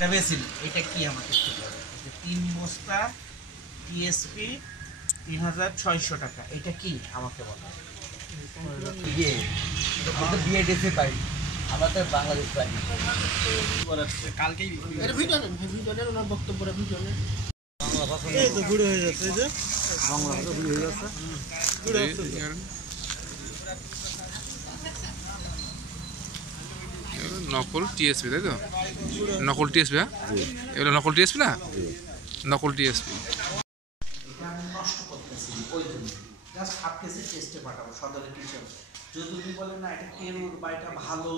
এটা কি আমাকে একটু বলো, 3 বস্তা টিএসপি 3600 টাকা, এটা কি আমাকে বলো। বিএডিসি পাই, আমরা তো বাংলাদেশ পাই। কালকেই ওনার বক্তব্যটা ভিডিও এই তো গুঁড়ো হয়ে যাচ্ছে, এই যে বাংলা ভাষা গুলো হয়ে যাচ্ছে। নকল টিএসপি, তাই তো? নকল টিএসপি, হ্যাঁ এগুলো নকল টিএসপি না, নকল টিএসপি। এটা আমি নষ্ট করতেছি, ওই জন্য জাস্ট হাফ কেজি টেস্টে পাঠাবো সদরের কিচেন। যদি তুমি বলেন না এটা কেরুর বা এটা ভালো,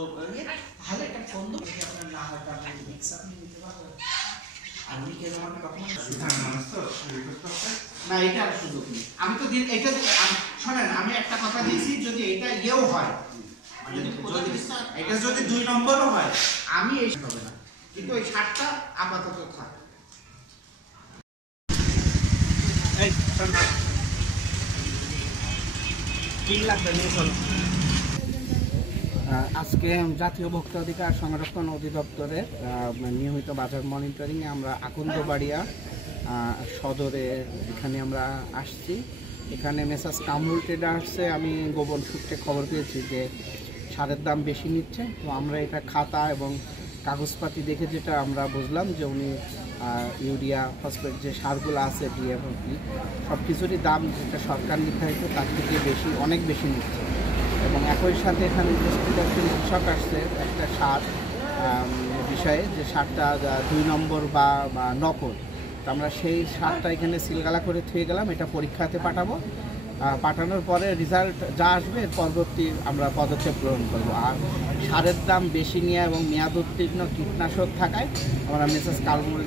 তাহলে এটা বন্ধ করে আপনার না হয় আপনি মিক্সার নিয়ে নিতে পারবেন। আমি কেন মানে কখনো না, এটা আর সুযোগ নেই। আমি তো দিন এটা শোনেন, আমি একটা কথা দিয়েছি, যদি এটা ইয়েও হয়, এটা যদি 2 নম্বরও হয়, আমি এই হবে না, কিন্তু ওই 60টা আপাতত থাক। এই কি লাগবে নিয়ে চলো। আজকে জাতীয় ভোক্তা অধিকার সংরক্ষণ অধিদপ্তরের নিয়মিত বাজার মনিটরিংয়ে আমরা আকন্দবাড়িয়া সদরে এখানে আমরা আসছি। এখানে মেসার্স কামরুল ট্রেডার্সে আমি গোপন সূত্রে খবর পেয়েছি যে সারের দাম বেশি নিচ্ছে। তো আমরা এটা খাতা এবং কাগজপাতি দেখে যেটা আমরা বুঝলাম যে উনি ইউরিয়া, ফসফেট যে সারগুলো আছে, ডিএপি, সব কিছুরই দাম যেটা সরকার নির্ধারিত তার থেকে বেশি, অনেক বেশি নিচ্ছে। এবং একই সাথে এখানে কৃষক আসছে একটা সার বিষয়ে, যে সারটা 2 নম্বর বা নকল। তো আমরা সেই সারটা এখানে সিলগালা করে থুয়ে গেলাম, এটা পরীক্ষাতে পাঠাবো। পাঠানোর পরে রেজাল্ট যা আসবে এর পরবর্তী আমরা পদক্ষেপ গ্রহণ করব। আর সারের দাম বেশি নেওয়া এবং মেয়াদ উত্তীর্ণ কীটনাশক থাকায় আমরা মেসার্স কামরুল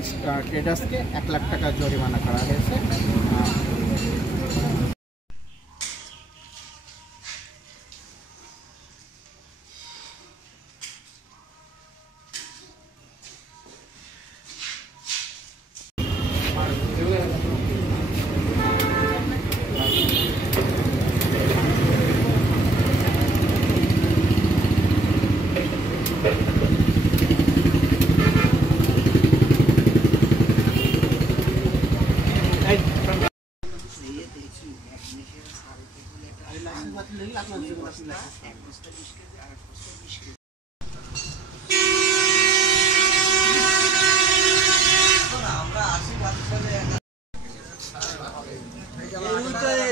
ট্রেডার্সকে 1 লাখ টাকা জরিমানা করা হয়েছে।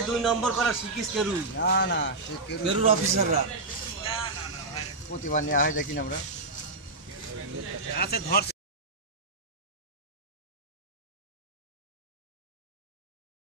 দুই নম্বর করা শিখিস কেরু না কেরুর অফিসাররা প্রতিবার নেওয়া হয়, দেখি আমরা আছে ধর